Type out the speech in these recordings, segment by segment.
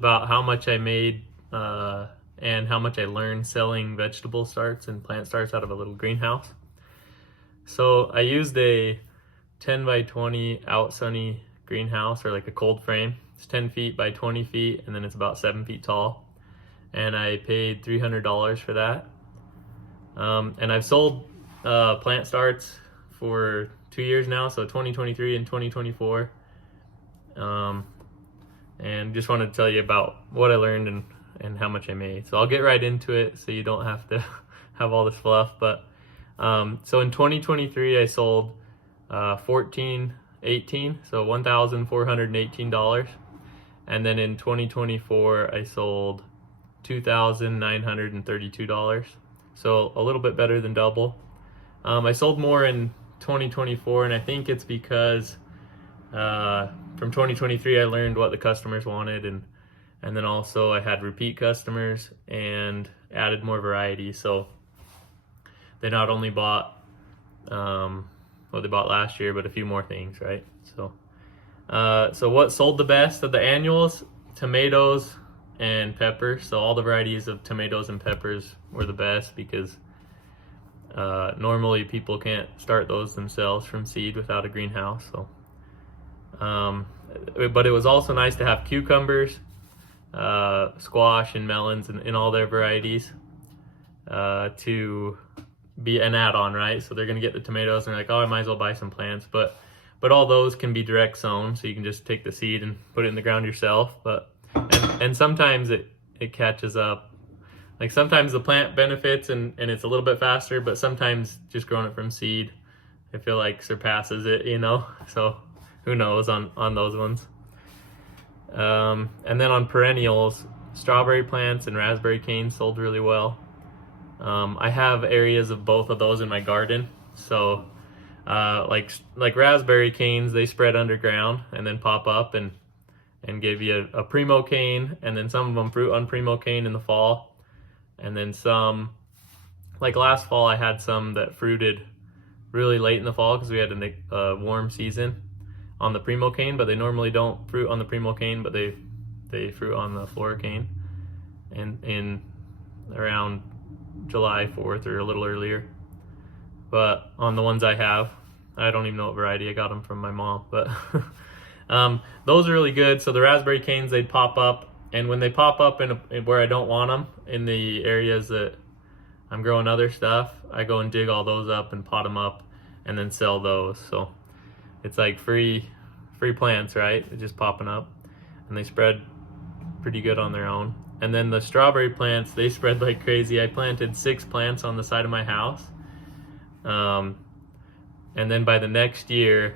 about how much I made and how much I learned selling vegetable starts and plant starts out of a little greenhouse. So I used a 10 by 20 out sunny greenhouse, or like a cold frame. It's 10 feet by 20 feet, and then it's about 7 feet tall. And I paid $300 for that. And I've sold plant starts for 2 years now, so 2023 and 2024. And just wanted to tell you about what I learned and how much I made. So I'll get right into it so you don't have to have all this fluff. But so in 2023, I sold 1418, so $1,418. And then in 2024, I sold $2,932. So a little bit better than double. I sold more in 2024, and I think it's because from 2023 I learned what the customers wanted, and then also I had repeat customers and added more variety. So they not only bought what they bought last year, but a few more things, right? So what sold the best of the annuals? Tomatoes and peppers. So all the varieties of tomatoes and peppers were the best, because normally people can't start those themselves from seed without a greenhouse. So but it was also nice to have cucumbers, squash, and melons in all their varieties to be an add-on, right? So they're gonna get the tomatoes and they're like, oh, I might as well buy some plants. But all those can be direct sown, so you can just take the seed and put it in the ground yourself. And sometimes it catches up. Like sometimes the plant benefits and it's a little bit faster, but sometimes just growing it from seed, I feel like surpasses it, you know? So who knows on those ones. And then on perennials, strawberry plants and raspberry canes sold really well. I have areas of both of those in my garden. So like raspberry canes, they spread underground and then pop up and give you a primo cane, and then some of them fruit on primo cane in the fall. And then some, like last fall, I had some that fruited really late in the fall because we had a warm season on the primo cane, but they normally don't fruit on the primo cane, but they fruit on the flora cane, and in around July 4th or a little earlier. But on the ones I have, I don't even know what variety I got them from my mom, but those are really good. So the raspberry canes, they'd pop up, and when they pop up in where I don't want them, in the areas that I'm growing other stuff, I go and dig all those up and pot them up and then sell those. So it's like free plants, right? They're just popping up, and they spread pretty good on their own. And then the strawberry plants, they spread like crazy. I planted 6 plants on the side of my house. And then by the next year,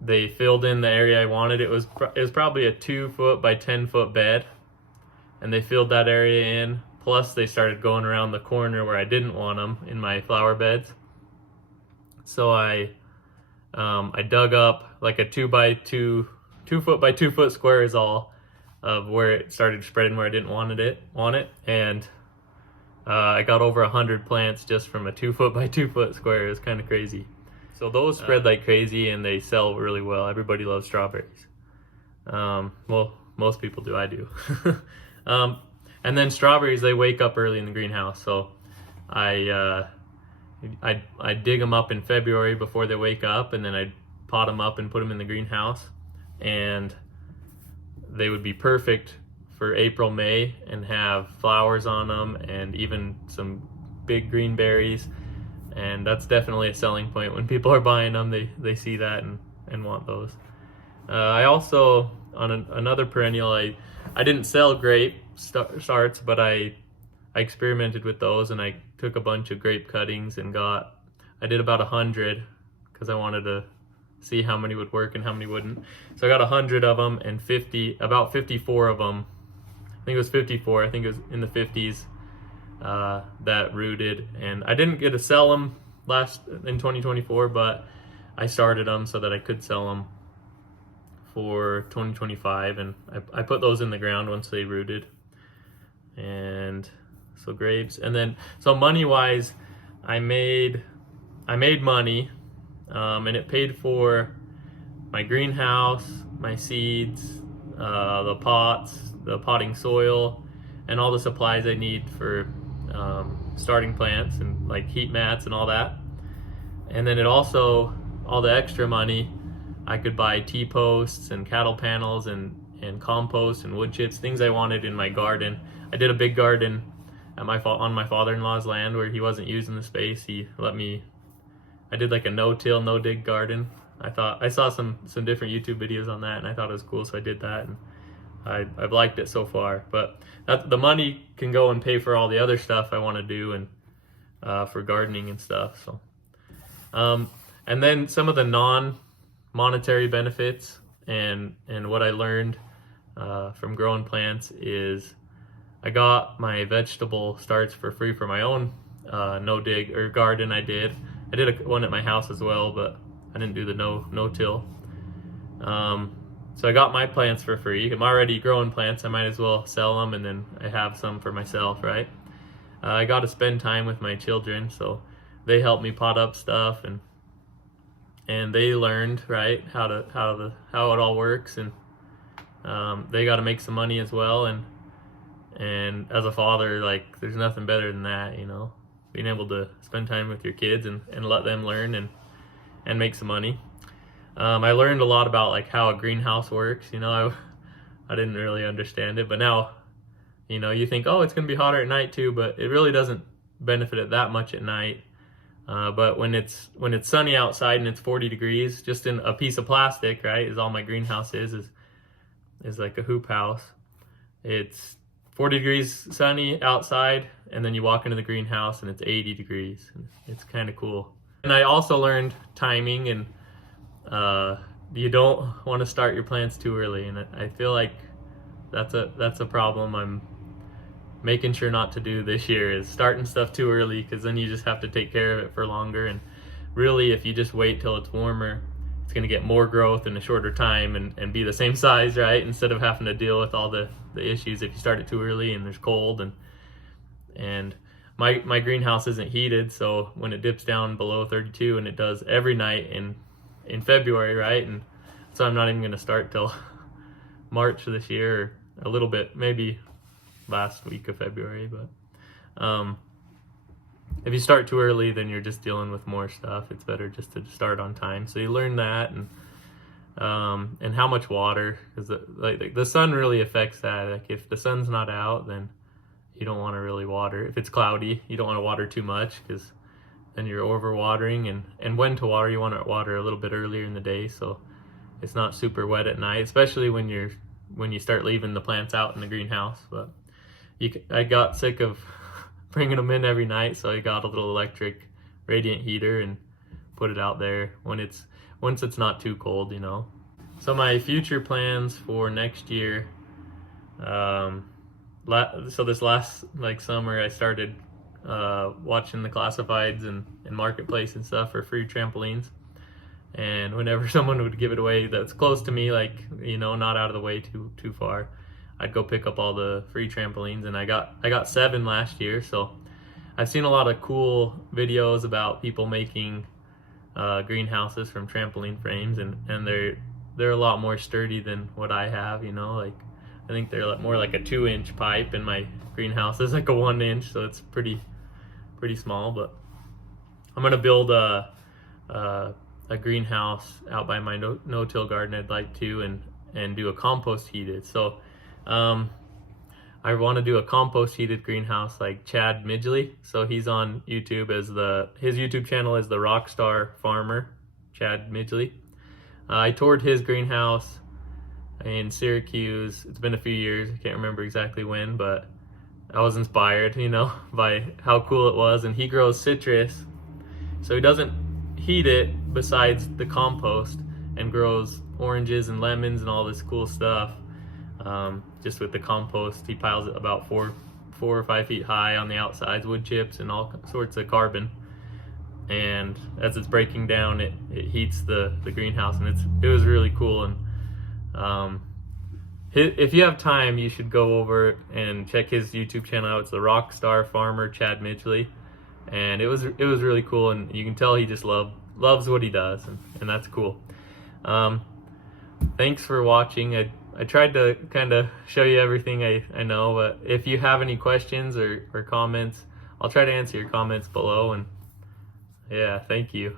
they filled in the area I wanted. It was probably a 2-foot by 10-foot bed, and they filled that area in. Plus, they started going around the corner where I didn't want them in my flower beds. So I dug up like a 2 foot by 2 foot square is all of where it started spreading where I didn't want it, and I got over 100 plants just from a 2 foot by 2 foot square. It was kind of crazy. So those spread like crazy, and they sell really well. Everybody loves strawberries. Well, most people do. I do. And then strawberries, they wake up early in the greenhouse. So I dig them up in February before they wake up, and then I pot them up and put them in the greenhouse, and they would be perfect for April, May, and have flowers on them and even some big green berries. And that's definitely a selling point. When people are buying them, they see that and want those. I also, on another perennial, I didn't sell grape starts, but I experimented with those, and I took a bunch of grape cuttings and I did about 100 because I wanted to see how many would work and how many wouldn't. So I got 100 of them, and about 54 of them, I think it was 54, I think it was in the 50s, that rooted. And I didn't get to sell them in 2024, but I started them so that I could sell them for 2025, and I put those in the ground once they rooted. And so grapes, and then so money wise, I made money, and it paid for my greenhouse, my seeds, the pots, the potting soil, and all the supplies I need for starting plants, and like heat mats and all that. And then it also, all the extra money, I could buy T-posts and cattle panels and compost and wood chips, things I wanted in my garden. I did a big garden at on my father-in-law's land where he wasn't using the space. He let me, I did like a no-till, no-dig garden. I saw some different YouTube videos on that, and I thought it was cool, so I did that, and I've liked it so far. But the money can go and pay for all the other stuff I want to do, and for gardening and stuff. So, and then some of the non-monetary benefits and what I learned from growing plants is I got my vegetable starts for free for my own no-dig or garden. I did one at my house as well, but I didn't do the no-till. So I got my plants for free. I'm already growing plants. I might as well sell them, and then I have some for myself, right? I got to spend time with my children, so they helped me pot up stuff, and they learned, right, how it all works, and they got to make some money as well. And as a father, like, there's nothing better than that, you know, being able to spend time with your kids and let them learn and make some money. I learned a lot about like how a greenhouse works. You know, I didn't really understand it, but now, you know, you think, oh, it's gonna be hotter at night too, but it really doesn't benefit it that much at night. But when it's sunny outside and it's 40 degrees, just in a piece of plastic, right, is all my greenhouse is like a hoop house. It's 40 degrees sunny outside, and then you walk into the greenhouse and it's 80 degrees. It's kind of cool. And I also learned timing, and you don't want to start your plants too early, and I feel like that's a problem I'm making sure not to do this year, is starting stuff too early, because then you just have to take care of it for longer. And really, if you just wait till it's warmer, it's going to get more growth in a shorter time and be the same size, right, instead of having to deal with all the issues if you start it too early and there's cold. And my greenhouse isn't heated, so when it dips down below 32, and it does every night in February, right, and so I'm not even going to start till March of this year, or a little bit, maybe last week of February. But if you start too early, then you're just dealing with more stuff. It's better just to start on time. So you learn that, and how much water, because the sun really affects that. Like, if the sun's not out, then you don't want to really water. If it's cloudy, you don't want to water too much, because then you're overwatering. And when to water, you want to water a little bit earlier in the day, so it's not super wet at night, especially when you start leaving the plants out in the greenhouse. But I got sick of bringing them in every night, so I got a little electric radiant heater and put it out there once it's not too cold, you know. So my future plans for next year, so this last summer, I started watching the classifieds and marketplace and stuff for free trampolines. And whenever someone would give it away that's close to me, like, you know, not out of the way too far, I'd go pick up all the free trampolines. And I got 7 last year. So I've seen a lot of cool videos about people making greenhouses from trampoline frames, and they're a lot more sturdy than what I have, you know. Like, I think they're more like a 2-inch pipe, and my greenhouse is like a 1-inch, so it's pretty small. But I'm gonna build a greenhouse out by my no-till garden. I'd like to, and do a compost heated. So I want to do a compost heated greenhouse like Chad Midgley. So he's on YouTube his YouTube channel is the Rockstar Farmer, Chad Midgley. I toured his greenhouse in Syracuse. It's been a few years, I can't remember exactly when, but I was inspired, you know, by how cool it was. And he grows citrus, so he doesn't heat it besides the compost, and grows oranges and lemons and all this cool stuff just with the compost. He piles it about 4 or 5 feet high on the outsides, wood chips and all sorts of carbon, and as it's breaking down, it heats the greenhouse, and it was really cool. And if you have time, you should go over and check his YouTube channel out. It's the Rockstar Farmer, Chad Midgley, and it was really cool, and you can tell he just loves what he does, and that's cool. Thanks for watching. I tried to kind of show you everything I know, but if you have any questions or comments, I'll try to answer your comments below. And yeah, thank you.